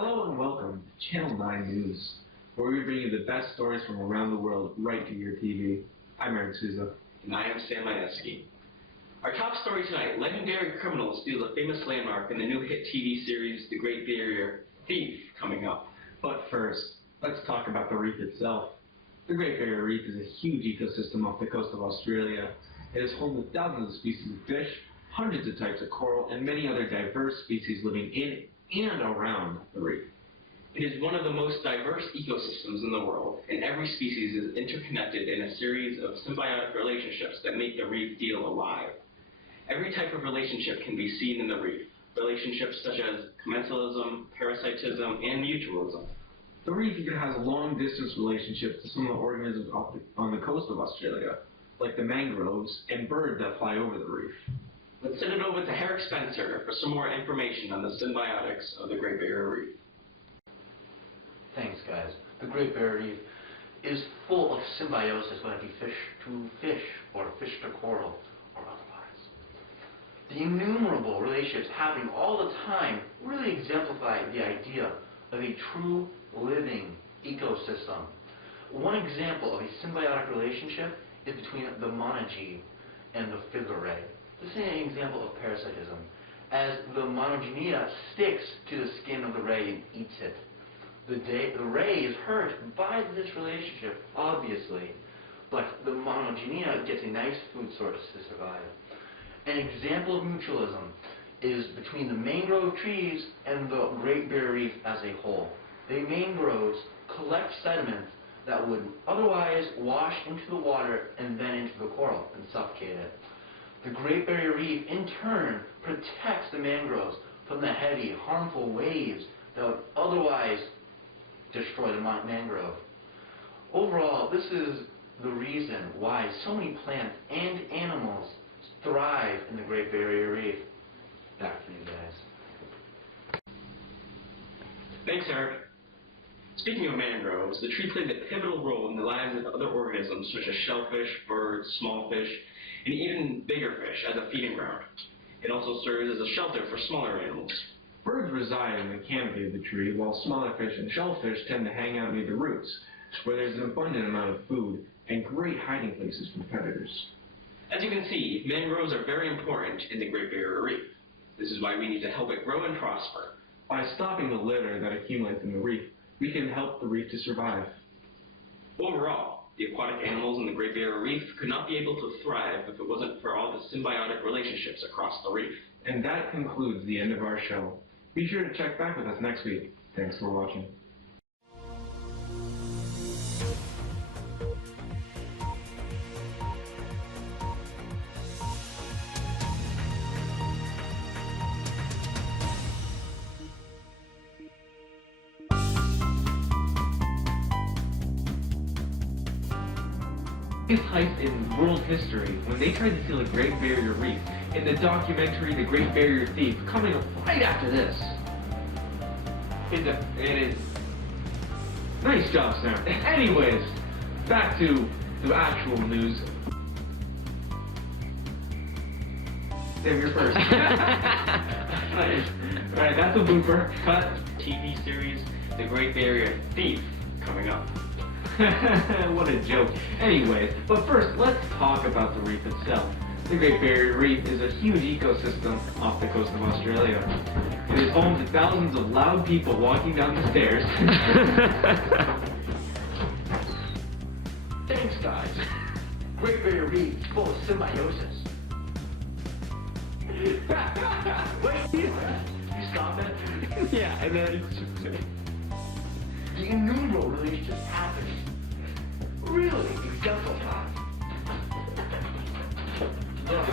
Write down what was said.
Hello and welcome to Channel 9 News, where we bring you the best stories from around the world right to your TV. I'm Eric Souza. And I am Sam Mayeski. Our top story tonight, legendary criminal steals a famous landmark in the new hit TV series The Great Barrier Reef, coming up. But first, let's talk about the reef itself. The Great Barrier Reef is a huge ecosystem off the coast of Australia. It is home to thousands of species of fish, hundreds of types of coral, and many other diverse species living in and around the reef. It is one of the most diverse ecosystems in the world, and every species is interconnected in a series of symbiotic relationships that make the reef feel alive. Every type of relationship can be seen in the reef, relationships such as commensalism, parasitism, and mutualism. The reef even has long-distance relationships to some of the organisms on the coast of Australia, like the mangroves and birds that fly over the reef. Let's send it over to Herrick Spencer for some more information on the symbiotics of the Great Barrier Reef. Thanks, guys. The Great Barrier Reef is full of symbiosis, whether it be fish to fish or fish to coral or otherwise. The innumerable relationships happening all the time really exemplify the idea of a true living ecosystem. One example of a symbiotic relationship is between the monogene and the fiddler ray. This is an example of parasitism, as the monogenia sticks to the skin of the ray and eats it. The ray is hurt by this relationship, obviously, but the monogenia gets a nice food source to survive. An example of mutualism is between the mangrove trees and the Great Barrier Reef as a whole. The mangroves collect sediment that would otherwise wash into the water and then into the coral and suffocate it. The Great Barrier Reef, in turn, protects the mangroves from the heavy, harmful waves that would otherwise destroy the mangrove. Overall, this is the reason why so many plants and animals thrive in the Great Barrier Reef. Back to you guys. Thanks, Eric. Speaking of mangroves, the tree plays a pivotal role in the lives of other organisms such as shellfish, birds, small fish, and even bigger fish as a feeding ground. It also serves as a shelter for smaller animals. Birds reside in the canopy of the tree, while smaller fish and shellfish tend to hang out near the roots, where there's an abundant amount of food and great hiding places from predators. As you can see, mangroves are very important in the Great Barrier Reef. This is why we need to help it grow and prosper. By stopping the litter that accumulates in the reef, we can help the reef to survive. Overall, the aquatic animals in the Great Barrier Reef could not be able to thrive if it wasn't for all the symbiotic relationships across the reef. And that concludes the end of our show. Be sure to check back with us next week. Thanks for watching. Biggest heist in world history when they tried to steal the Great Barrier Reef in the documentary The Great Barrier Thief, coming up right after this. It is. Nice job, Sam. Anyways, back to the actual news. Sam, you're first. Alright, that's a blooper. Cut. TV series The Great Barrier Thief, coming up. What a joke. Anyways, but first, let's talk about the reef itself. The Great Barrier Reef is a huge ecosystem off the coast of Australia. It is home to thousands of loud people walking down the stairs. Thanks, guys. Great Barrier Reef is full of symbiosis. Wait, you stop it? Yeah, and then it's just... The innumerable relationships happening really exemplify. Look.